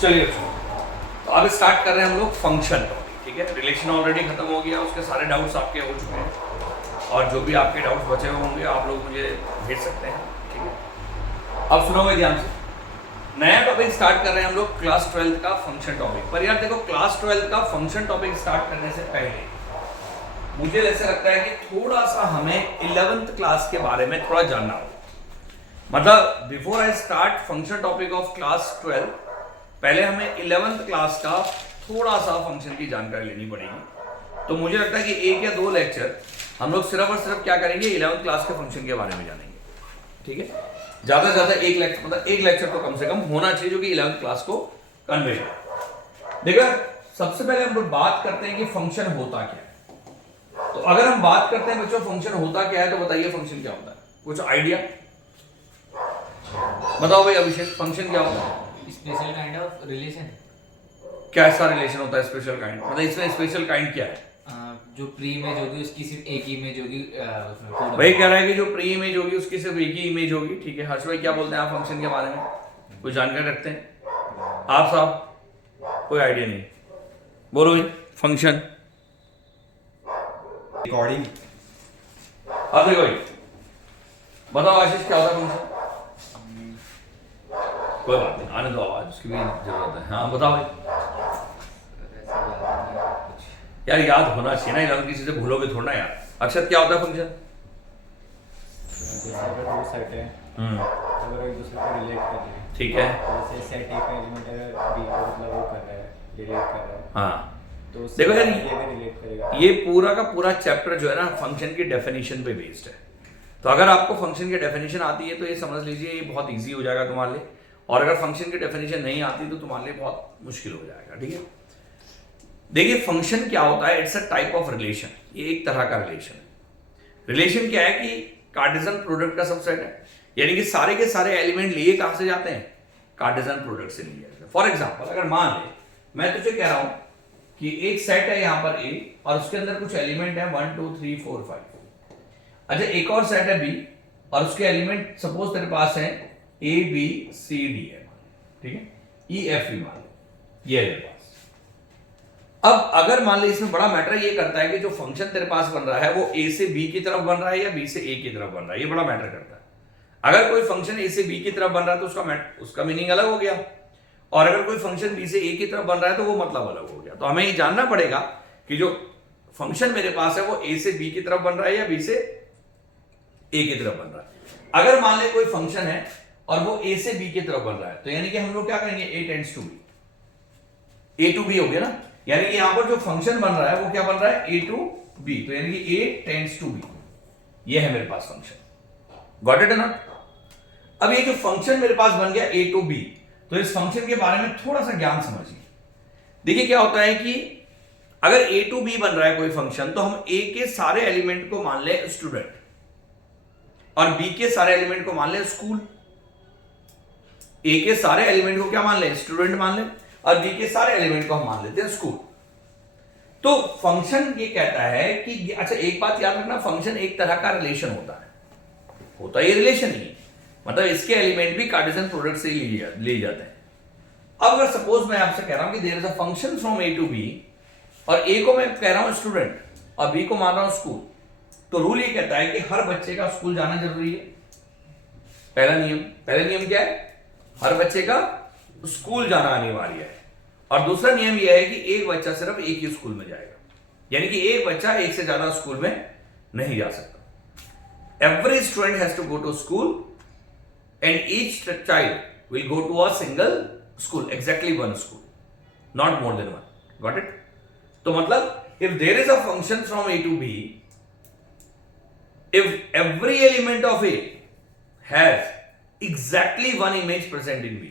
चलिए तो अब स्टार्ट कर रहे हैं हम लोग फंक्शन टॉपिक, ठीक है। रिलेशन ऑलरेडी खत्म हो गया, उसके सारे डाउट्स आपके हो चुके हैं और जो भी आपके डाउट्स बचे हुए होंगे आप लोग मुझे भेज सकते हैं, ठीक है। अब सुनोगे ध्यान से, नया टॉपिक स्टार्ट कर रहे हैं हम लोग क्लास 12 का फंक्शन टॉपिक। पर यार देखो, क्लास 12 का फंक्शन टॉपिक स्टार्ट करने से पहले मुझे ऐसा लगता है कि थोड़ा सा हमें 11th क्लास के बारे में थोड़ा जानना होगा। मतलब before I start function topic of class 12, पहले हमें 11th क्लास का थोड़ा सा फंक्शन की जानकारी लेनी पड़ेगी। तो मुझे लगता है कि एक या दो लेक्चर हम लोग सिर्फ और सिर्फ क्या करेंगे, 11th क्लास के फंक्शन के बारे में जानेंगे, ठीक है। ज्यादा से ज्यादा एक लेक्चर, मतलब एक लेक्चर तो कम से कम होना चाहिए जो कि 11th क्लास को कन्वे करे। देखो सबसे पहले हम लोग बात करते हैं कि फंक्शन होता क्या है। तो अगर हम बात करते हैं बच्चों फंक्शन होता क्या है, तो बताइए फंक्शन क्या होता है, कुछ आइडिया बताओ भाई अभिषेक, फंक्शन क्या होता है? Special kind of relation. कैसा रिलेशन होता है स्पेशल काइंड? मतलब इसमें स्पेशल काइंड क्या है? जो प्री इमेज होगी उसकी सिर्फ एक ही इमेज होगी। वही कह रहा है कि जो प्री इमेज होगी उसकी सिर्फ एक ही इमेज होगी, ठीक है। हर्ष भाई क्या बोलते हैं आप फंक्शन के बारे में, कोई जानकारी रखते हैं आप साहब? कोई आइडिया नहीं, बोलो भाई फंक्शन। रिकॉर्डिंग। अब देखो भाई बताओ आशीष क्या होता है फंक्शन? कोई बात नहीं, आने दो, आवाज उसकी भी जरूरत है। हाँ बताओ भाई। यार याद होना चाहिए ना, यार किसी से भूलोगे थोड़ा यार। अक्षत क्या होता है फंक्शन? जैसे अगर दो सेट है, अगर एक दूसरे को रिलेट कर रहे हैं, ठीक है। जैसे सेट ए का एलिमेंट अगर बी को मतलब वो कर रहा है, रिलेट कर रहा है, हाँ तो उससे देखो यार, ये भी रिलेट करेगा। ये पूरा का पूरा चैप्टर जो है ना फंक्शन की डेफिनेशन पे बेस्ड है। तो अगर आपको फंक्शन की डेफिनेशन आती है तो ये समझ लीजिए ये बहुत इजी हो जाएगा तुम्हारे लिए, और अगर फंक्शन की डेफिनेशन नहीं आती तो तुम्हारे लिए बहुत मुश्किल हो जाएगा, ठीक है। देखिए फंक्शन क्या होता है, it's a type of relation. ये एक तरह का रिलेशन है। रिलेशन क्या है कि कार्टेशियन प्रोडक्ट का सबसेट है, यानी कि सारे के सारे एलिमेंट लिए कहां से जाते हैं, कार्टेशियन प्रोडक्ट से लिए जाते हैं। फॉर एग्जांपल अगर मान ले मैं तुझे कह रहा हूं कि एक सेट है यहां पर ए और उसके अंदर कुछ एलिमेंट है 1 2 3 4 5। अच्छा एक और सेट है बी और उसके एलिमेंट सपोज तेरे पास है ए बी सी डी है, ठीक है, ई एफ ई मान लो, ये है मेरे पास। अब अगर मान ली इसमें बड़ा मैटर ये करता है कि जो फंक्शन तेरे पास बन रहा है वो ए से बी की तरफ बन रहा है या बी से ए की तरफ बन रहा है, ये बड़ा मैटर करता है। अगर कोई फंक्शन ए से बी की तरफ बन रहा है तो उसका मीनिंग अलग हो गया, और अगर कोई फंक्शन बी से ए की तरफ बन रहा है तो वो मतलब अलग हो गया। तो हमें ये जानना पड़ेगा कि जो फंक्शन मेरे पास है वो ए से बी की तरफ बन रहा है या बी से ए की तरफ बन रहा है। अगर मान ले कोई फंक्शन है और वो ए से बी की तरफ बन रहा है, तो यानी कि हम लोग क्या करेंगे, a tends to b, a to b हो गया ना, यानी कि यहां पर जो फंक्शन बन रहा है वो क्या बन रहा है, ए टू बी, तो यानी कि ए टेंड्स टू बी, ये है मेरे पास फंक्शन। Got it not? अब ये जो फंक्शन मेरे पास बन गया ए टू बी, तो इस फंक्शन के बारे में थोड़ा सा ज्ञान समझिए। देखिए क्या होता है कि अगर ए टू बी बन रहा है कोई फंक्शन, तो हम ए के सारे एलिमेंट को मान ले स्टूडेंट और बी के सारे एलिमेंट को मान ले स्कूल। ए के सारे एलिमेंट को क्या मान ले, स्टूडेंट मान ले, और बी के सारे एलिमेंट को हम मान लेते हैं स्कूल। तो फंक्शन ये कहता है कि अच्छा एक बात याद रखना, फंक्शन एक तरह का रिलेशन होता है ये रिलेशन ही, मतलब इसके एलिमेंट भी कार्टेशियन प्रोडक्ट से ही लिए जाते हैं। अब अगर सपोज मैं आपसे कह रहा हूं कि there is a function from A to B, और ए को मैं कह रहा हूं स्टूडेंट और बी को मान रहा हूं स्कूल, तो रूल ये कहता है कि हर बच्चे का स्कूल जाना जरूरी है। पहला नियम क्या है, हर बच्चे का स्कूल जाना अनिवार्य है। और दूसरा नियम यह है कि एक बच्चा सिर्फ एक ही स्कूल में जाएगा, यानी कि एक बच्चा एक से ज्यादा स्कूल में नहीं जा सकता। Every student has to go to school and each child will go to a single school, exactly one school, not more than one. Got it? तो मतलब if there is a function from A to B, if every element of A has exactly one image present in B,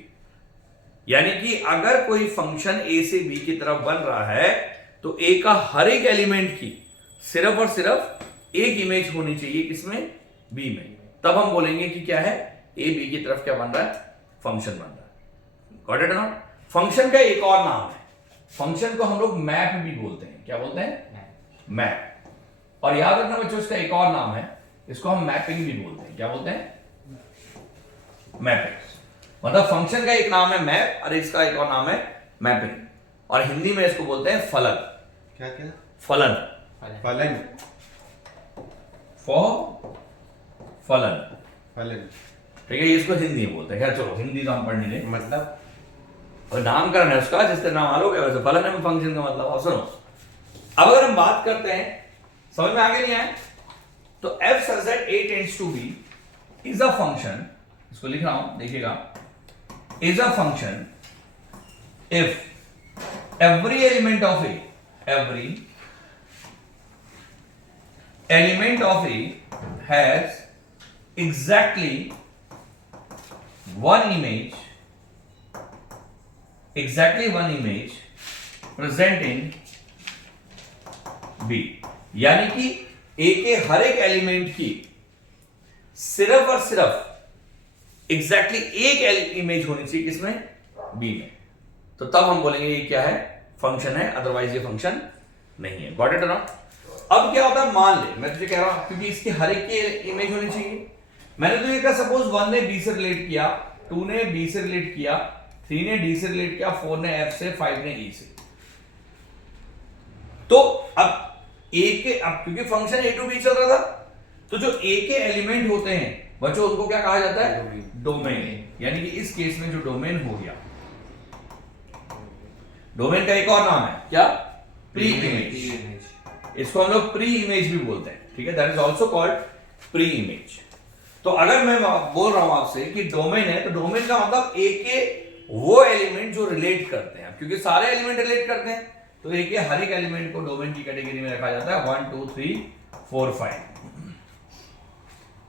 यानी कि अगर कोई function A से B की तरफ बन रहा है तो A का हर एक एलिमेंट की सिर्फ और सिर्फ एक इमेज होनी चाहिए, किसमें, B में। तब हम बोलेंगे कि क्या है, A B की तरफ क्या बन रहा है, फंक्शन बन रहा है। Got it not? फंक्शन का एक और नाम है, फंक्शन को हम लोग मैप भी बोलते हैं। क्या बोलते हैं? मैप। और याद रखना बच्चों इसका एक और नाम है, इसको हम मैपिंग भी बोलते हैं। क्या बोलते हैं? मैपिंग। मतलब फंक्शन का एक नाम है मैप और इसका एक और नाम है मैपिंग, और हिंदी में इसको बोलते हैं फलन। क्या क्या? फलन, फलन। फॉर फलन, फलन ठीक है, ये इसको हिंदी में बोलते हैं। खैर चलो हिंदी तो हम पढ़ नहीं रहे, मतलब और नामकरण है उसका, जिस तरह नाम आलोक है वैसे फलन है फंक्शन का मतलब। अब सुनो, अब अगर हम बात करते हैं, समझ में आगे नहीं आए, तो f such that a tends to b is a function, इसको लिख रहा हूं देखिएगा, is a function if every element of a has exactly one image present in B, यानी कि A के हर एक एलिमेंट की सिर्फ और सिर्फ एग्जैक्टली एक इमेज होनी चाहिए किसमें? B में। तो तब हम बोलेंगे ये क्या है? फंक्शन है, अदरवाइज ये फंक्शन नहीं है। गॉट इट और नॉट? अब क्या होता है, मान ले मैं तुझे कह रहा हूं क्योंकि इसकी हर एक की इमेज होनी चाहिए, मैंने तुझे कहा सपोज 1 ने B से रिलेट किया, 2 ने B से रिलेट किया, 3 ने D से रिलेट किया, 4 ने F से, 5 ने E से। तो अब A के, अब क्योंकि फंक्शन A टू B चल रहा था, तो जो A के एलिमेंट होते हैं बच्चों उनको क्या कहा जाता है? डोमेन। यानी कि इस केस में जो डोमेन हो गया, डोमेन का एक और नाम है क्या? Pre image. इसको हम लोग प्री इमेज भी बोलते हैं, ठीक है, that is also called pre image. तो अगर मैं बोल रहा हूं आपसे कि डोमेन है, तो डोमेन का मतलब A के वो एलिमेंट जो रिलेट करते हैं, क्योंकि सारे एलिमेंट रिलेट करते हैं, तो A के हर एक एलिमेंट को डोमेन की कैटेगरी में रखा जाता है 1 2 3 4 5।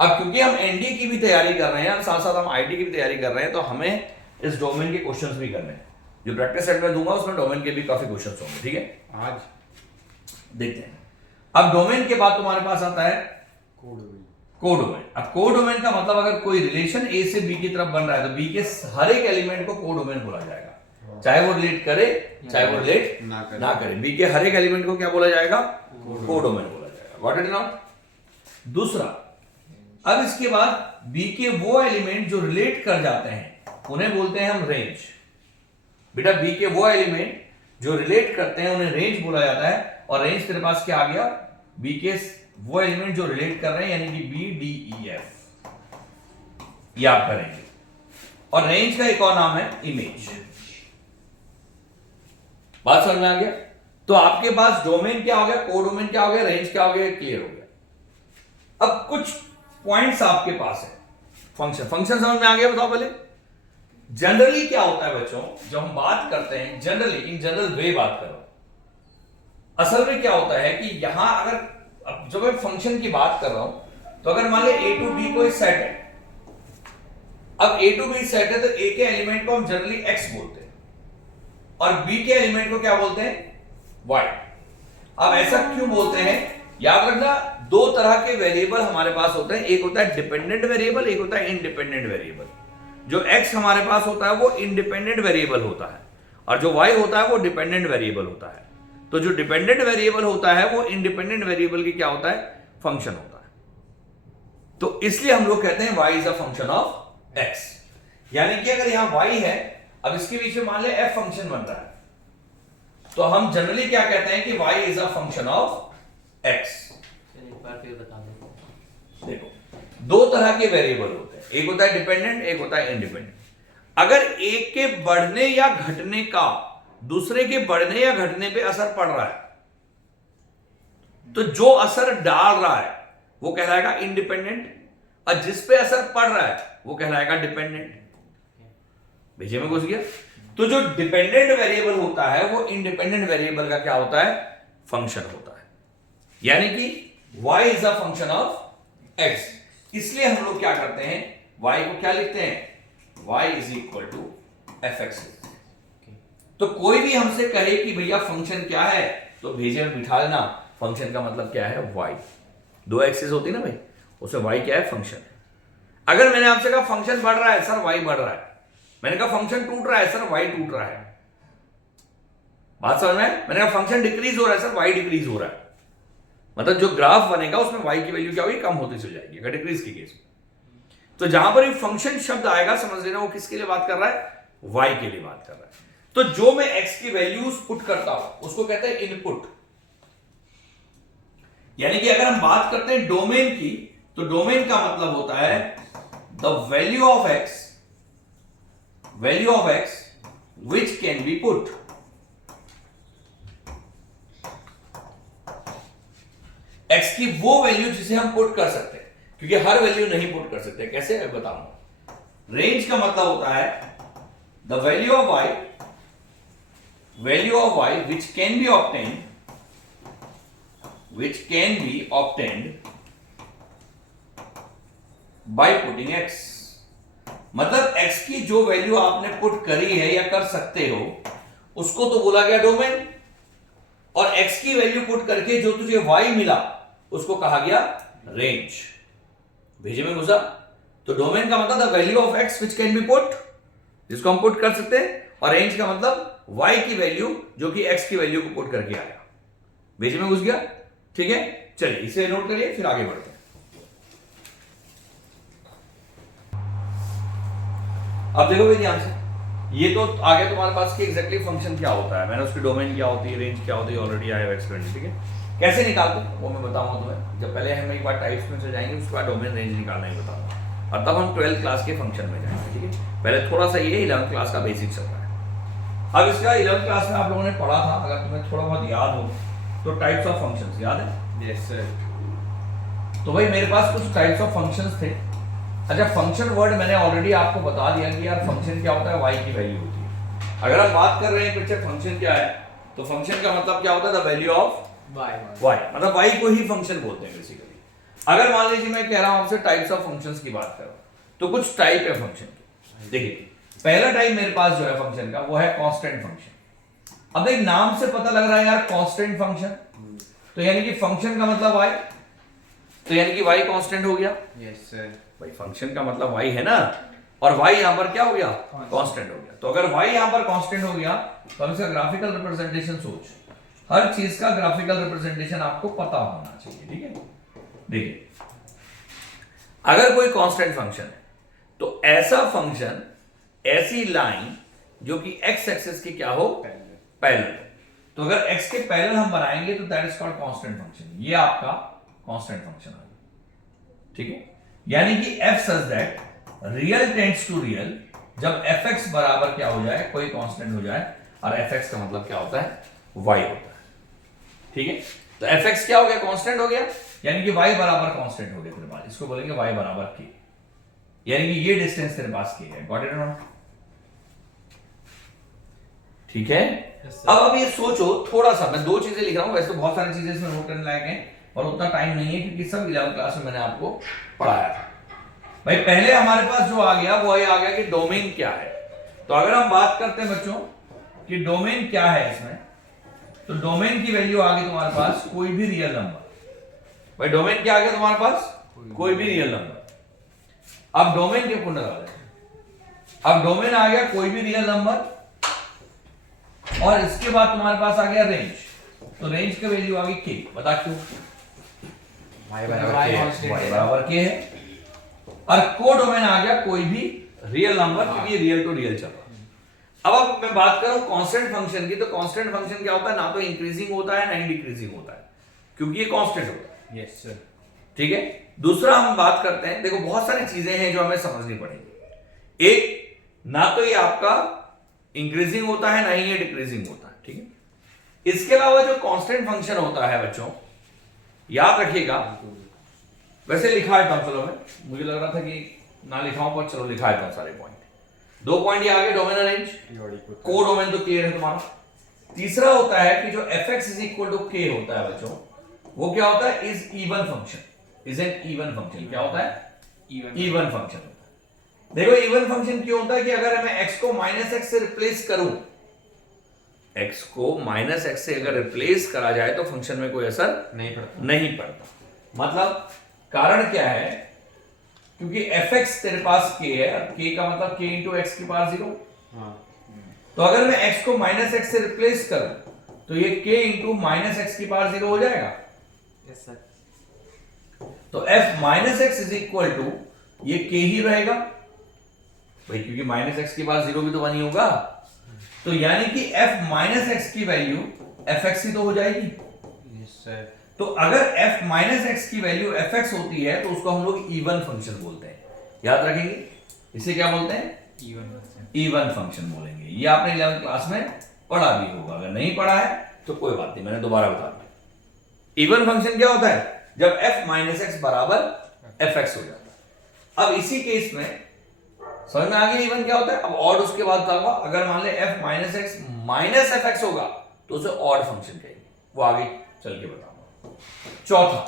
अब क्योंकि हम एनडी की भी तैयारी कर रहे हैं, साथ साथ हम आईटी की भी तैयारी कर रहे हैं, तो हमें इस डोमेन के क्वेश्चंस भी करने हैं। जो प्रैक्टिस सेट में दूंगा उसमें डोमेन के भी काफी क्वेश्चंस होंगे, ठीक है। आज देखते हैं। अब डोमेन के बाद तुम्हारे पास आता है कोडोमेन। अब कोडोमेन का मतलब अगर कोई रिलेशन ए से बी की तरफ बन रहा है, तो बी के हर एक एलिमेंट को कोडोमेन बोला जाएगा, चाहे वो रिलेट करे चाहे वो रिलेट ना करे। बी के हर एक एलिमेंट को क्या बोला जाएगा? कोडोमेन बोला जाएगा। Got it now? दूसरा, अब इसके बाद बी के वो एलिमेंट जो रिलेट कर जाते हैं उन्हें बोलते हैं हम रेंज। बेटा बी के वो एलिमेंट जो रिलेट करते हैं उन्हें रेंज बोला जाता है। और रेंज तेरे पास क्या आ गया? बी के वो एलिमेंट जो रिलेट कर रहे हैं, यानी कि बी डी ई एफ, ये आप करेंगे। और रेंज का एक और नाम है इमेज। बात समझ में आ गया? तो आपके पास डोमेन क्या हो गया, कोडोमेन क्या हो गया, रेंज क्या हो गया, क्लियर हो गया। अब कुछ पॉइंट्स आपके पास है। फंक्शन समझ में आ गया? बताओ पहले जनरली क्या होता है बच्चों, जब हम बात करते हैं जनरली, इन जनरल वे बात करो, असल में क्या होता है कि यहां अगर, अब जब मैं फंक्शन की बात कर रहा हूं, तो अगर मान ले ए टू बी कोई सेट है, अब ए टू बी सेट है, तो ए के एलिमेंट को हम जनरली एक्स बोलते हैं और बी के एलिमेंट को क्या बोलते हैं? वाई। अब ऐसा क्यों बोलते हैं? याद रखना, दो तरह के वेरिएबल हमारे पास होते हैं, एक होता है डिपेंडेंट वेरिएबल, एक होता है इंडिपेंडेंट वेरिएबल। जो x हमारे पास होता है वो इंडिपेंडेंट वेरिएबल होता है, और जो y होता है वो डिपेंडेंट वेरिएबल होता है। तो जो डिपेंडेंट वेरिएबल होता है वो इंडिपेंडेंट वेरिएबल की क्या होता है? फंक्शन होता है। तो इसलिए हम लोग कहते हैं y is a function of x। यानी कि अगर यहां y है, अब इसके बीच में मान ले f फंक्शन बन रहा है, तो हम जनरली क्या कहते हैं कि y is a function of x। एक बार फिर बता दो। देखो, दो तरह के वेरिएबल होते हैं, एक होता है डिपेंडेंट, एक होता है इंडिपेंडेंट। अगर एक के बढ़ने या घटने का दूसरे के बढ़ने या घटने पे असर पड़ रहा है, तो जो असर डाल रहा है वो कहलाएगा इंडिपेंडेंट, और जिस पे असर पड़ रहा है वो कहलाएगा डिपेंडेंट। भेजे में घुस गया? तो जो डिपेंडेंट वेरिएबल होता है वो इंडिपेंडेंट वेरिएबल का क्या होता है? फंक्शन होता है। यानी कि y is a function of x। इसलिए हम लोग क्या करते हैं, y को क्या लिखते हैं? y is equal to F x. तो कोई भी हमसे कहे कि भैया फंक्शन क्या है, तो भेजे में बिठा लेना, फंक्शन का मतलब क्या है? y। दो एक्सिस होती है ना भाई, उसे y क्या है? फंक्शन है। अगर मैंने आपसे कहा फंक्शन बढ़ रहा है सर, y बढ़ रहा है, मैंने कहा फंक्शन टूट रहा है सर, y टूट रहा है, बात समझ में? मैंने कहा फंक्शन डिक्रीज हो रहा है सर, y डिक्रीज हो रहा है, मतलब जो ग्राफ बनेगा उसमें y की वैल्यू क्या होगी? कम होती चली जाएगी अगर डिक्रीज के केस में। तो जहां पर ये फंक्शन शब्द आएगा समझ लेना वो किसके लिए बात कर रहा है, y के लिए बात कर रहा है। तो जो मैं x की वैल्यूज पुट करता हूं उसको कहते हैं इनपुट। यानी कि अगर हम बात करते हैं डोमेन की, तो डोमेन का मतलब होता है the value of x which can be put। x की वो वैल्यू जिसे हम पुट कर सकते हैं, क्योंकि हर वैल्यू नहीं पुट कर सकते। कैसे मैं बताऊंगा। रेंज का मतलब होता है the value of y which can be obtained by putting x। मतलब x की जो वैल्यू आपने पुट करी है या कर सकते हो उसको तो बोला गया डोमेन, और x की वैल्यू पुट करके जो तुझे y मिला उसको कहा गया रेंज। भेजे में घुसा। तो डोमेन का मतलब the value of x which can be put, जिसको हम पुट कर सकते हैं, और रेंज का मतलब y की वैल्यू जो कि x की वैल्यू को पुट करके आया। भेजे में घुस गया। ठीक है, चलिए इसे नोट करिए फिर आगे बढ़ते हैं। अब देखो भाई ध्यान से, ये तो आगे तुम्हारे पास कि एग्जैक्टली फंक्शन क्या होता है, मैंने उसकी डोमेन क्या होती है, रेंज क्या होती है ऑलरेडी आई हैव एक्सप्लेन्ड। ठीक है, कैसे निकालते हैं वो मैं बताऊंगा तुम्हें। जब पहले हम एक बार टाइप्स में चले जाएंगे उसके बाद डोमेन रेंज निकालना ही बताऊंगा, और तब हम 12th क्लास के फंक्शन में जाएंगे। ठीक है, पहले थोड़ा सा ये 11th क्लास का बेसिक चल रहा है। अब इसका 11th क्लास में आप लोगों ने पढ़ा था, अगर तुम्हें थोड़ा बहुत याद हो तो टाइप्स ऑफ फंक्शंस याद है। Yes sir. तो भाई मेरे पास कुछ टाइप्स ऑफ फंक्शंस थे। अच्छा, फंक्शन वर्ड मैंने ऑलरेडी आपको बता दिया कि यार फंक्शन क्या होता है, y की वैल्यू होती है। अगर हम बात कर रहे हैं पिक्चर फंक्शन क्या है, तो फंक्शन का मतलब क्या होता है, द वैल्यू ऑफ y। मतलब y को ही फंक्शन बोलते हैं बेसिकली। अगर मान लीजिए मैं कह रहा हूं आपसे टाइप्स ऑफ फंक्शंस की बात करो, तो कुछ टाइप है फंक्शन की। देखिए पहला टाइप मेरे पास जो है फंक्शन का वो है कांस्टेंट फंक्शन। अब देख नाम से पता लग रहा है यार कांस्टेंट फंक्शन, तो यानी कि फंक्शन का मतलब y, तो यानी कि y कांस्टेंट हो गया। Yes sir. भाई फंक्शन का मतलब y है ना, और y यहां पर क्या हो गया, कांस्टेंट हो गया। तो अगर y यहां पर कांस्टेंट हो गया तो हम इसका ग्राफिकल रिप्रेजेंटेशन सोच, हर चीज का ग्राफिकल रिप्रेजेंटेशन आपको पता होना चाहिए। ठीक है, देखिए अगर कोई कांस्टेंट फंक्शन है तो ऐसा फंक्शन, ऐसी लाइन जो कि x एक्सिस की क्या हो, पैरेलल। तो अगर x के पैरेलल हम बनाएंगे तो that is called constant function. ये आपका कांस्टेंट फंक्शन है। ठीक है, यानी कि f such that real tends to real, जब fx बराबर क्या हो जाए, कोई कांस्टेंट हो जाए, और fx का मतलब क्या होता है, y होता है। ठीक है, तो fx क्या हो गया, कांस्टेंट हो गया, यानी कि y बराबर कांस्टेंट हो गया तेरे पास। इसको बोलेंगे y बराबर k, यानी कि ये डिस्टेंस तेरे पास k है। गॉट इट और नॉट? ठीक है, अब ये सोचो थोड़ा सा, मैं दो चीजें लिख रहा हूं, वैसे तो बहुत सारी चीजें इसमें नोट करने लायक हैं और उतना टाइम नहीं है क्योंकि सब 11th क्लास में मैंने आपको पढ़ाया था। भाई पहले हमारे पास जो आ गया वो ये आ गया कि डोमेन क्या है। तो अगर हम बात करते हैं बच्चों कि डोमेन क्या है इसमें, तो डोमेन की वैल्यू आ गई तुम्हारे पास कोई भी रियल नंबर। भाई डोमेन क्या आ गया तुम्हारे पास, कोई भी रियल नंबर। अब डोमेन के पुनः आ जाए, अब डोमेन आ गया कोई भी रियल नंबर, और इसके बाद तुम्हारे पास आ गया रेंज। तो रेंज की वैल्यू आ गई k। बता क्यों? y बराबर k है, और को डोमेन आ गया कोई भी रियल नंबर, क्योंकि रियल टू रियल चल रहा है। अब मैं बात करूं कांस्टेंट फंक्शन की, तो कांस्टेंट फंक्शन क्या होता है, ना तो इंक्रीजिंग होता है ना ही डिक्रीजिंग होता है, क्योंकि ये कांस्टेंट होता है। Yes sir. ठीक है, दूसरा हम बात करते हैं, देखो बहुत सारी चीजें हैं जो हमें समझनी पड़ेगी। एक, ना तो ये आपका इंक्रीजिंग होता है ना ही ये डिक्रीजिंग होता है। ठीक है, इसके अलावा जो कांस्टेंट फंक्शन होता है बच्चों, याद रखिएगा, वैसे लिखा है टर्म्स में, मुझे लग रहा था कि ना लिखा हूं पर चलो लिखा है सारे पॉइंट। 2 पॉइंट ये आगे डोमेन और रेंज, को डोमेन तो क्लियर है तुम्हारा। तीसरा होता है कि जो fx is equal to k होता है बच्चों, वो क्या होता है, is even function, is an even function. क्या होता है, इवन फंक्शन। देखो इवन फंक्शन क्यों होता है कि अगर मैं x को -x से रिप्लेस करूं, x को -x से अगर रिप्लेस करा जाए तो फंक्शन में कोई असर नहीं पड़ता। मतलब कारण क्या है, क्योंकि fx तेरे पास k है, और k का मतलब k इंटू एक्स की पावर 0। तो अगर मैं x को -x से रिप्लेस करूं तो ये k इंटू -x की पावर 0 हो जाएगा। Yes sir. तो f -x is equal to ये k ही रहेगा भाई, क्योंकि माइनस एक्स के बाद जीरो भी तो 1 ही होगा। तो यानी कि f माइनस एक्स की वैल्यू fx ही तो हो जाएगी। Yes sir. तो अगर f माइनस एक्स की वैल्यू fx होती है तो उसको हम लोग इवन फंक्शन बोलते हैं, याद रखेंगे। इसे क्या बोलते हैं? इवन फंक्शन बोलेंगे। ये आपने 11th क्लास में पढ़ा भी होगा, अगर नहीं पढ़ा है तो कोई बात नहीं, मैंने दोबारा बता दिया। इवन फंक्शन क्या होता है? जब f माइनस एक्स बराबर fx हो जाता है। अब इसी केस में समझ में आ गया इवन क्या होता है। अब ऑड उसके बाद बताऊंगा। अगर मान ले f minus x minus fx होगा तो उसे ऑड फंक्शन कहेंगे, वो आगे चल के बताऊंगा। चौथा,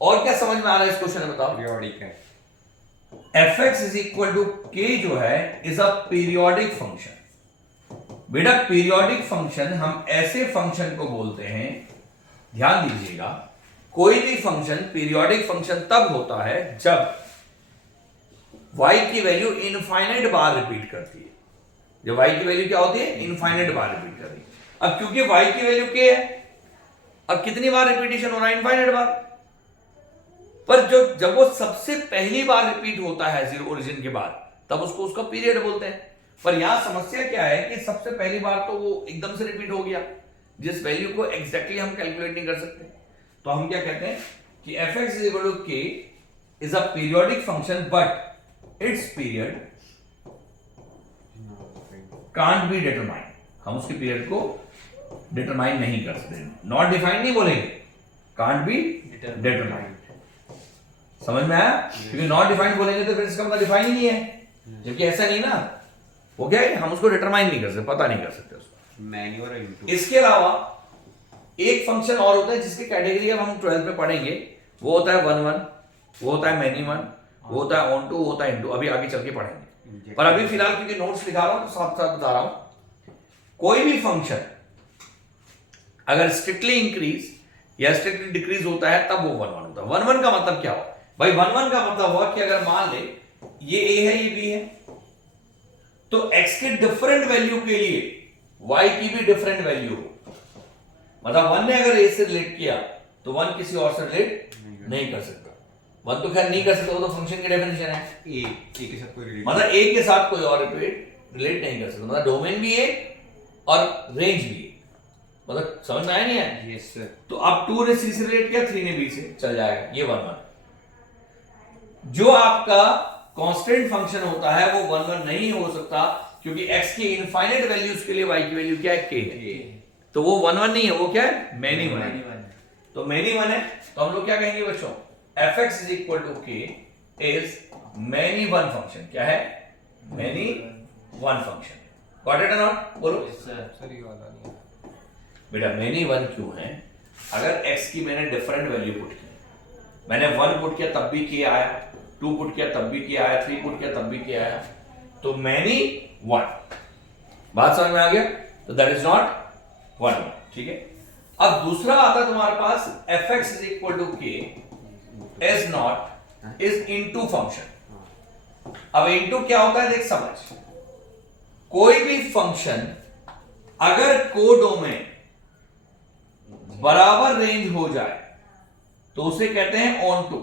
और क्या समझ में आ रहा है इस क्वेश्चन में बताओ? पीरियोडिक है। fx is equal to k जो है इज अ पीरियोडिक फंक्शन। बेटा पीरियोडिक फंक्शन हम ऐसे फंक्शन को बोलते हैं, ध्यान दीजिएगा, कोई भी फंक्शन पीरियोडिक फंक्शन तब होता है जब y की वैल्यू इनफाइनाइट बार रिपीट करती है। जब y की वैल्यू क्या होती है? इनफाइनाइट बार रिपीट कर रही है। अब क्योंकि y की वैल्यू k है, अब कितनी बार रिपीटेशन हो रहा है? इनफाइनाइट बार। पर जो जब वो सबसे पहली बार रिपीट होता है जीरो ओरिजिन के बाद, तब उसको उसका पीरियड बोलते हैं। पर यहां समस्या क्या है कि सबसे पहली बार तो वो एकदम से रिपीट हो गया, जिस वैल्यू को एग्जैक्टली हम कैलकुलेट नहीं कर सकते। तो हम क्या कहते हैं कि fx is equal to k is a periodic function but its period can't be determined. हम उसके पीरियड को डिटरमाइन नहीं कर सकते। नॉट डिफाइंड नहीं बोलेंगे, कांट बी डिटरमाइंड। समझ में आया? क्योंकि नॉट डिफाइंड बोलेंगे तो फिर इसका मतलब डिफाइन ही नहीं है, जबकि ऐसा नहीं ना। वो क्या है? हम उसको डिटरमाइन नहीं कर सकते, पता नहीं कर सकते उसको। मैनी और इनटू। इसके अलावा एक फंक्शन और होता है जिसकी कैटेगरी अब हम 12th में पढ़ेंगे, वो होता है 1 1, वो होता है मैनी वन, वो होता है ऑन टू, वो होता है इनटू। अभी आगे चल के पढ़ेंगे, पर अभी फिलहाल क्योंकि नोट्स लिखा रहा हूं तो साथ साथ बता रहा हूं। कोई भी फंक्शन अगर स्ट्रिक्टली इंक्रीज या स्ट्रिक्टली डिक्रीज होता है तब वो 1 1 होता है। 1 1 का मतलब क्या हुआ भाई? 1 1 का मतलब हुआ कि अगर मान ले ये a है ये b है, तो x के डिफरेंट वैल्यू के लिए y की भी डिफरेंट वैल्यू हो। मतलब 1 ने अगर a से रिलेट किया तो 1 किसी और से रिलेट नहीं कर सकता। 1 तो खैर नहीं कर सकता, वो तो फंक्शन की डेफिनेशन है। ए के साथ कोई रिलेशन, मतलब a के साथ कोई और रिलेट नहीं कर सकता। मतलब डोमेन भी है और रेंज भी है। मतलब समझ में आया नहीं है? Yes sir. तो अब 2 ने c से रिलेट किया, 3 ने b से, चल जाएगा। ये 1 1। जो आपका कांस्टेंट फंक्शन होता है वो 1 1 नहीं हो सकता, क्योंकि x की इनफाइनाइट वैल्यूज के लिए y की वैल्यू क्या है? k है। तो वो 1 1 नहीं है, वो क्या है? मैनी वन है। तो मैनी वन है, तो हम लोग क्या कहेंगे बच्चों? fx is equal to k is many one function. क्या है? Many one function. Got it और नॉट? बोलो सर ये वाला नहीं है। बेटा मैनी वन क्यों है? अगर x की मैंने डिफरेंट वैल्यू पुट की, मैंने 1 पुट किया तब भी k आया, 2 पुट किया तब भी k आया, 3 पुट किया तब भी k आया, तो मैनी वन। बात समझ में आ गया? तो दैट इज नॉट 1 1, ठीक है। अब दूसरा आता है तुम्हारे पास fx is equal to k is not is into function. अब इनटू क्या होता है देख समझ। कोई भी फंक्शन अगर कोडोमेन बराबर रेंज हो जाए तो उसे कहते हैं ऑन टू,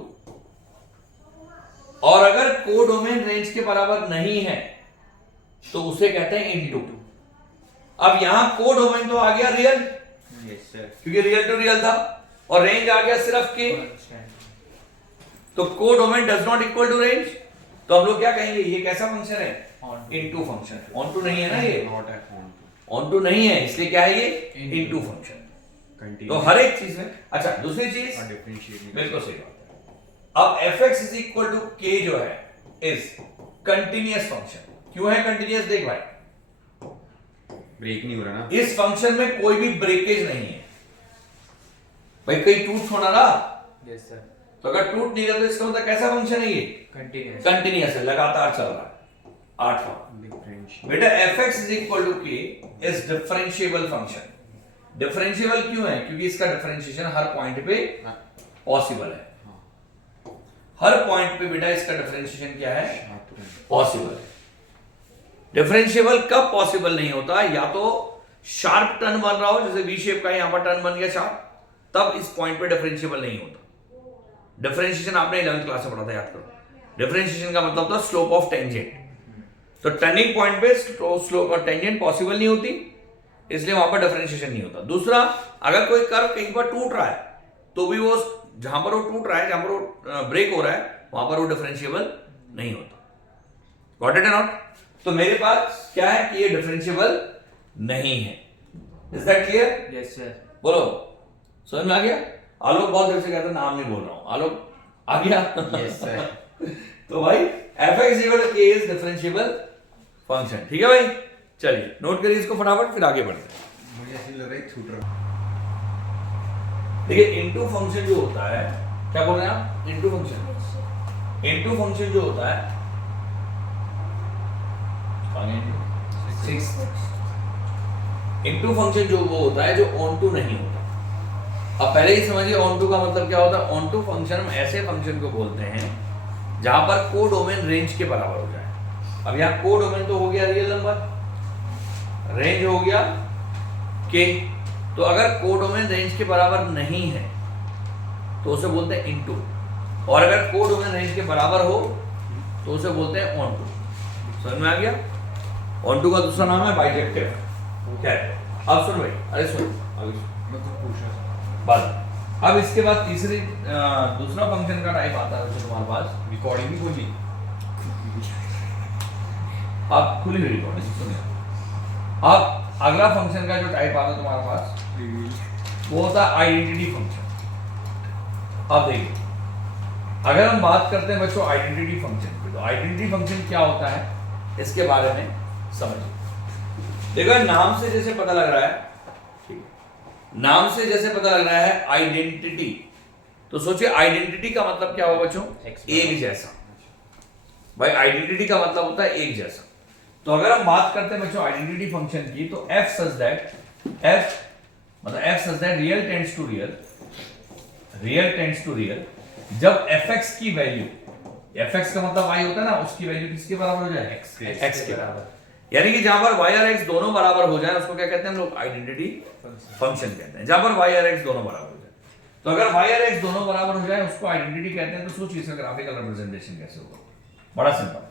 और अगर कोडोमेन रेंज के बराबर नहीं है तो उसे कहते हैं इनटू। अब यहां कोडोमेन तो आ गया रियल, यस सर। क्योंकि रियल टू रियल था, और रेंज आ गया सिर्फ के। तो codomain does not equal to range, तो हम लोग क्या कहेंगे? ये कैसा फंक्शन है? Into function. ऑन टू नहीं है ना ये, not at onto. Onto नहीं है, इसलिए क्या है ये? Into function. तो हर एक चीज में। अच्छा दूसरी चीज, डिफरेंशिएट बिल्कुल सही बात है। अब fx is equal to k जो है इज कंटिन्यूअस फंक्शन। क्यों है कंटिन्यूअस? देख भाई, ब्रेक नहीं हो रहा ना। इस फंक्शन में कोई भी ब्रेकेज नहीं है भाई, कहीं टूट होना ना। Yes sir. तो अगर टूट नहीं रहा तो इसका मतलब कैसा फंक्शन है ये? कंटिन्यूअस। कंटिन्यूअस है, लगातार चल रहा है। 8वां डिफरेंशिएट। बेटा fx is equal to k is differentiable function. Differentiable क्यों है? क्योंकि इसका डिफरेंशिएशन हर पॉइंट पे पॉसिबल है। हर पॉइंट पे बेटा इसका डिफरेंशिएशन क्या है? पॉसिबल है। डिफरेंशिएबल कब पॉसिबल नहीं होता? या तो शार्प टर्न बन रहा हो, जैसे वी शेप का यहां पर टर्न बन गया शार्प, तब इस पॉइंट पे डिफरेंशिएबल नहीं होता। डिफरेंशिएशन आपने 11th क्लास में पढ़ा था, याद करो। डिफरेंशिएशन का मतलब होता है स्लोप ऑफ टेंजेंट। तो टर्निंग पॉइंट पे स्लोप और टेंजेंट पॉसिबल नहीं होती, इसलिए वहां पर डिफरेंशिएशन नहीं होता। दूसरा, अगर कोई कर्व कहीं पर टूट रहा है तो भी वो जहां पर वो टूट रहा है, जहां पर वो ब्रेक हो रहा है, वहां पर वो डिफरेंशिएबल नहीं होता। गॉट इट और नॉट? तो मेरे पास क्या है कि ये डिफरेंशिएबल नहीं है। Is that clear? Yes sir. बोलो, समझ में आ गया? आलोक बहुत देर से कहता है नाम नहीं बोल रहा हूं। आलोक आ गया? Yes sir. तो भाई f(x) = a is differentiable function. ठीक है भाई, चलिए नोट करिए इसको फटाफट, फिर आगे बढ़ते हैं। मुझे ऐसे लग रहा है छूट रहा देखिए इनटू फंक्शन जो होता है, क्या बोल रहे हैं आप? इनटू फंक्शन, इनटू फंक्शन जो होता है, इनटू फंक्शन जो वो होता है जो ऑन टू नहीं होता। अब पहले ही समझिए ऑन टू का मतलब क्या होता है। ऑन टू फंक्शन हम ऐसे फंक्शन को बोलते हैं जहां पर कोडोमेन रेंज के बराबर हो जाए। अब यहाँ कोडोमेन तो हो गया रियल नंबर, रेंज हो गया के। तो अगर कोडोमेन रेंज के बराबर नहीं है तो उसे बोलते हैं इनटू, और अगर कोडोमेन रेंज के बराबर हो तो उसे बोलते हैं ऑन टू। समझ में आ गया? ऑन टू का दूसरा नाम है बाइजेक्टिव। क्या है? अब सुन भाई, अरे सुन अभी मैं तो पूछ रहा बात। अब इसके बाद तीसरी दूसरा फंक्शन का टाइप आता है तुम्हारे पास। रिकॉर्डिंग नहीं बोली। आप खुली हुई रिकॉर्डिंग सुनिए। अब अगला फंक्शन का जो टाइप आता है तुम्हारे पास वो होता है आइडेंटिटी फंक्शन। अब देखिए, अगर हम बात करते हैं बच्चों आइडेंटिटी फंक्शन की, तो आइडेंटिटी फंक्शन क्या होता है इसके बारे में समझिए। देखो नाम से जैसे पता लग रहा है, नाम से जैसे पता लग रहा है आइडेंटिटी, तो सोचिए आइडेंटिटी का मतलब क्या होगा बच्चों? एक जैसा। भाई आइडेंटिटी का मतलब होता है एक जैसा। तो अगर हम बात करते हैं बच्चों आइडेंटिटी फंक्शन की, तो f such that real tends to real, real tends to real, जब fx की वैल्यू, fx का मतलब y होता है ना, उसकी वैल्यू किसके बराबर हो जाए? x के बराबर। यानी कि जहां पर y और x दोनों बराबर हो जाए उसको क्या कहते हैं हम लोग? आइडेंटिटी फंक्शन कहते हैं। जहां पर y और x दोनों बराबर हो जाए, तो अगर y और x दोनों बराबर हो जाए उसको आइडेंटिटी कहते हैं। तो सोचिए इसका ग्राफिकल रिप्रेजेंटेशन कैसे होगा? बड़ा सिंपल।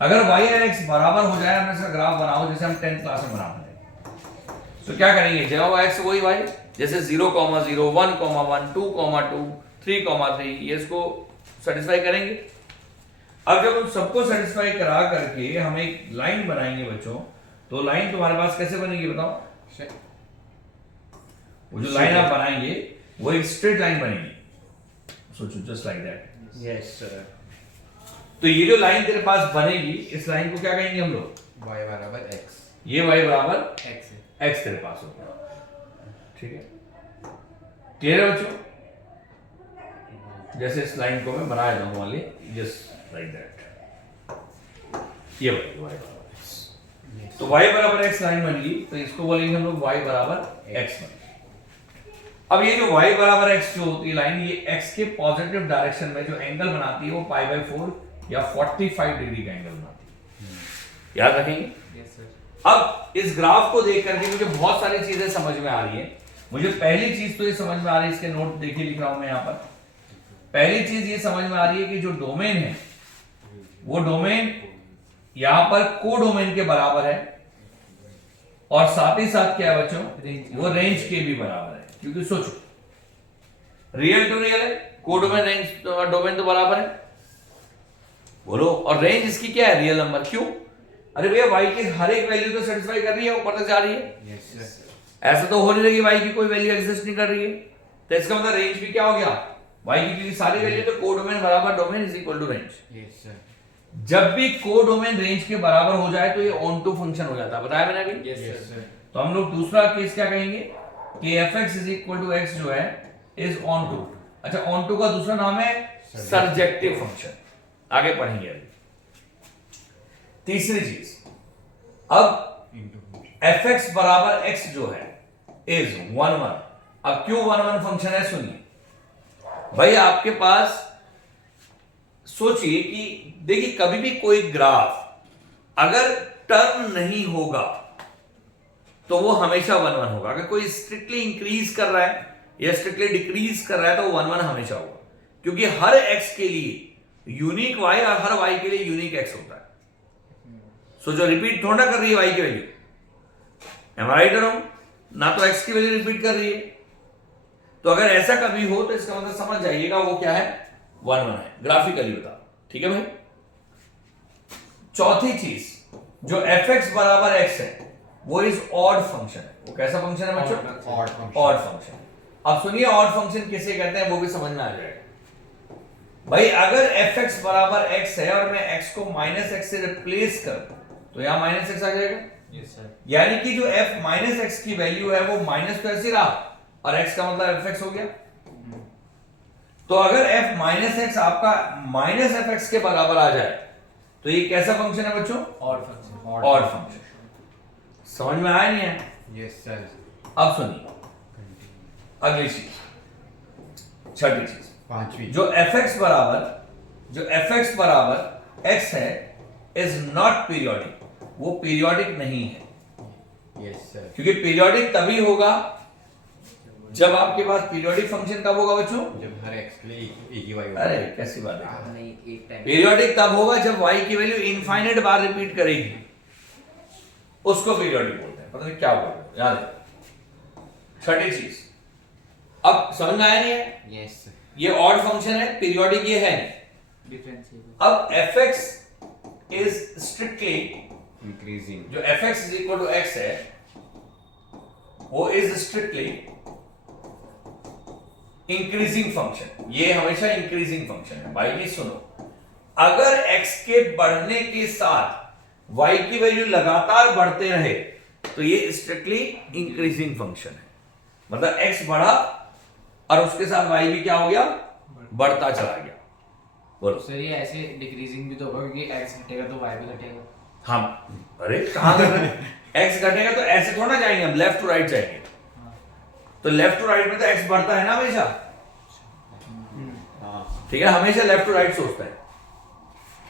अगर y और x बराबर हो जाए, हम इसका ग्राफ बनाओ जैसे हम 10th क्लास में बनाते हैं, तो क्या करेंगे? जब x वही y, जैसे 0, 0, 1, 1, 2, 2, 3, 3, ये इसको सेटिस्फाई करेंगे। अब जब हम सबको सेटिस्फाई करा करके हम एक लाइन बनाएंगे बच्चों, तो लाइन तुम्हारे पास कैसे बनेगी बताओ? वो जो लाइन आप बनाएंगे वो एक स्ट्रेट लाइन बनेगी। सोचो just like that. Yes sir. तो ये जो लाइन तेरे पास बनेगी, इस लाइन को क्या कहेंगे हम लोग? y बराबर x। ये y बराबर एक्स है। x तेरे पास होगा। ठीक है, क्लियर है बच्चों? जैसे इस लाइन को मैं बनाया था वाली, जस्ट लाइक दैट। ये y बराबर x। तो y बराबर x लाइन बन गई, तो इसको बोलेंगे हम लोग y बराबर x बन। अब ये जो y बराबर x जो होती है लाइन, ये x के पॉजिटिव डायरेक्शन में जो एंगल बनाती है वो π/4 या 45 डिग्री का एंगल बनाती है। याद रखेंगे? Yes sir. अब इस ग्राफ को देख करके मुझे बहुत सारी चीजें समझ में आ रही है। मुझे पहली चीज तो ये समझ में आ रही है, इसके नोट देखिए लिख रहा हूं मैं यहां पर। पहली चीज ये समझ में आ रही है कि जो डोमेन है वो डोमेन यहां पर कोडोमेन के बराबर है, और साथ ही साथ क्या है बच्चों? वो रेंज के भी बराबर है। क्योंकि सोचो रियल टू रियल है, कोडोमेन रेंज डोमेन तो बराबर है, बोलो। और रेंज इसकी क्या है? Real number. क्यों? अरे भैया y की हर एक वैल्यू तो सेटिस्फाई कर रही है, ऊपर तक जा रही है। Yes sir. ऐसा तो हो नहीं रही y की कोई वैल्यू एग्जिस्ट नहीं कर रही है, तो इसका मतलब रेंज भी क्या हो गया? y की सारी वैल्यू तो कोडोमेन बराबर domain is equal to range. Yes sir. जब भी कोडोमेन रेंज के बराबर हो जाए तो ये ऑन टू फंक्शन हो जाता है। बताया मैंने अभी? Yes sir. तो हम लोग दूसरा केस क्या कहेंगे कि fx is equal to x जो है इज ऑन टू। अच्छा, ऑन टू का दूसरा नाम है सर्जेक्टिव फंक्शन। आगे पढ़ेंगे अभी। तीसरी चीज, अब fx बराबर x जो है इज 1, 1। अब क्यों 1, 1 फंक्शन है? सुनिए भाई, आपके पास सोचिए कि देखिए कभी भी कोई ग्राफ अगर टर्न नहीं होगा तो वो हमेशा 1, 1 होगा। अगर कोई स्ट्रिक्टली इंक्रीज कर रहा है या स्ट्रिक्टली डिक्रीज कर रहा है तो 1, 1 हमेशा होगा, क्योंकि हर x के लिए यूनिक वाई और हर वाई के लिए यूनिक एक्स होता है। सो जो रिपीट थोड़ा कर रही है वाई की वैल्यू, एम आई राइट और रॉन्ग? ना तो एक्स की वैल्यू रिपीट कर रही है। तो अगर ऐसा कभी हो तो इसका मतलब समझ जाइएगा वो क्या है, 1 1 है। ग्राफिकली बता, ठीक है भाई। चौथी चीज, जो एफ एक्स बराबर एक्स है वो इज ऑड फंक्शन है। वो कैसा फंक्शन है बच्चों? Odd function. अब सुनिए ऑड फंक्शन किसे कहते हैं वो भी समझ में आ जाएगा। भाई अगर एफ एक्स बराबर एक्स है और मैं एक्स को माइनस एक्स से रिप्लेस कर तो यहां माइनस एक्स आ जाएगा। Yes sir. यानी कि जो f माइनस एक्स की वैल्यू है वो माइनस तो ऐसे रहा और x का मतलब एफ एक्स हो गया। तो अगर f माइनस एक्स आपका माइनस एफ एक्स के बराबर आ जाए तो ये कैसा फंक्शन है बच्चों? Odd function. Odd function. समझ में आया नहीं है? Yes sir. अब सुनिए अगली चीज, छठी चीज, पांचवी। जो एफ एक्स बराबर एक्स है इज नॉट पीरियोडिक। वो पीरियोडिक नहीं है। Yes sir. क्योंकि पीरियोडिक तभी होगा जब आपके पास पीरियोडिक फंक्शन कब होगा बच्चों? जब हर एक्स के लिए एक ही वाई। अरे कैसी बात है, नहीं एक टाइम पीरियोडिक तब होगा जब y की वैल्यू इनफाइनाइट बार रिपीट करेगी, उसको पीरियोडिक बोलते हैं। पता नहीं क्या बोलते हैं, याद है। छठी चीज, अब समझ में आया नहीं है? Yes sir. ये ऑड फंक्शन है, पीरियोडिक ये है। डिफरेंशिएबल। अब fx इज स्ट्रिक्टली, इंक्रीजिंग। जो fx is equal to x है वो इज स्ट्रिक्टली इंक्रीजिंग फंक्शन। ये हमेशा इंक्रीजिंग फंक्शन है। भाई ये सुनो, अगर x के बढ़ने के साथ y की वैल्यू लगातार बढ़ते रहे तो ये स्ट्रिक्टली इंक्रीजिंग फंक्शन है। मतलब x बढ़ा और उसके साथ y भी क्या हो गया? बढ़ता चला गया। बोलो। सर ये ऐसे डिक्रीजिंग भी तो होगा क्योंकि x घटेगा तो y भी घटेगा। हम अरे कहां कर रहे हैं? x घटेगा तो ऐसे थोड़ा ना जाएंगे हम, लेफ्ट टू राइट जाएंगे। तो लेफ्ट टू राइट में तो x बढ़ता है ना हमेशा, हाँ। ठीक है, हमेशा लेफ्ट टू राइट सोचता है।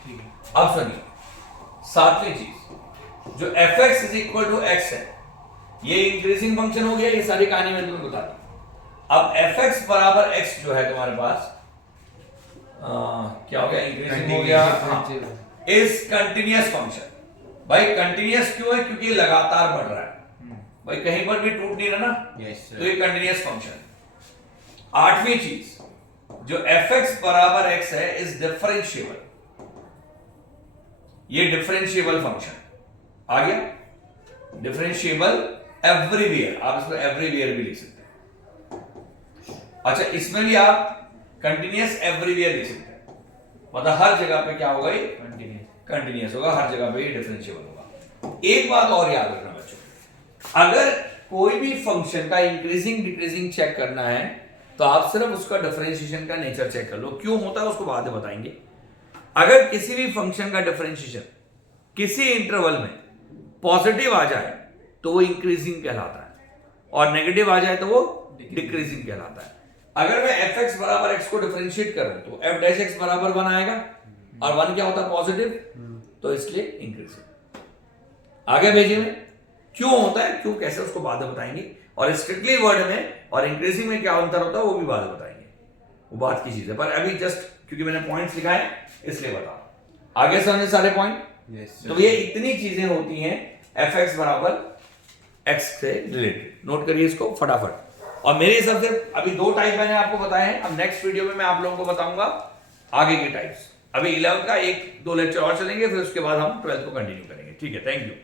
ठीक है। अब सुनिए सातवीं चीज, जो F x is equal to x है ये इंक्रीजिंग फंक्शन हो गया। ये सारी कहानी मैंने तुम्हें बता दी। अब एफ एक्स बराबर एक्स जो है तुम्हारे पास क्या हो गया? इंक्रीजिंग हो गया, इज कंटिन्यूअस फंक्शन। भाई कंटिन्यूअस क्यों है? क्योंकि ये लगातार बढ़ रहा है। भाई कहीं पर भी टूट नहीं रहा ना, यस तो ये कंटिन्यूअस फंक्शन। आठवीं चीज, जो एफ एक्स बराबर एक्स है इज डिफरेंशिएबल। ये डिफरेंशिएबल फंक्शन आ गया। डिफरेंशिएबल एवरीवेयर, आप इसको एवरीवेयर भी लिख सकते हैं। अच्छा इसमें भी आप कंटिन्यूअस एवरीवेयर लिख सकते हैं। मतलब हर जगह पे क्या होगा? ये कंटिन्यूअस होगा, हर जगह पे ये डिफरेंशिएबल होगा। एक बात और याद रखना बच्चों, अगर कोई भी फंक्शन का इंक्रीजिंग डिक्रीजिंग चेक करना है तो आप सिर्फ उसका डिफरेंशिएशन का नेचर चेक कर लो। क्यों होता है उसको बाद में बताएंगे। अगर किसी भी फंक्शन का डिफरेंशिएशन किसी इंटरवल में पॉजिटिव आ जाए तो वो इंक्रीजिंग कहलाता है और नेगेटिव आ जाए तो वो डिक्रीजिंग कहलाता है। अगर मैं एफ एक्स बराबर एक्स को डिफरेंशिएट करूं तो एफ डैश एक्स बराबर 1 आएगा और 1 क्या होता है? पॉजिटिव, तो इसलिए इंक्रीजिंग। आगे भेजिए में क्यों होता है, क्यों कैसे, उसको बाद में बताएंगे। और स्ट्रिक्टली वर्ड में और इंक्रीजिंग में क्या अंतर होता है वो भी बाद में बताएंगे, वो बात की चीज है। पर अभी जस्ट क्योंकि मैंने पॉइंट्स लिखाए इसलिए बता। आगे समझे सारे पॉइंट? यस। तो ये इतनी चीजें होती हैं एफ एक्स बराबर एक्स से रिलेटेड। नोट करिए इसको फटाफट। और मेरे हिसाब से अभी 2 टाइप मैंने आपको बताए हैं। अब नेक्स्ट वीडियो में मैं आप लोगों को बताऊंगा आगे के टाइप्स। अभी 11 का 1-2 लेक्चर और चलेंगे, फिर उसके बाद हम 12th को कंटिन्यू करेंगे। ठीक है, थैंक यू।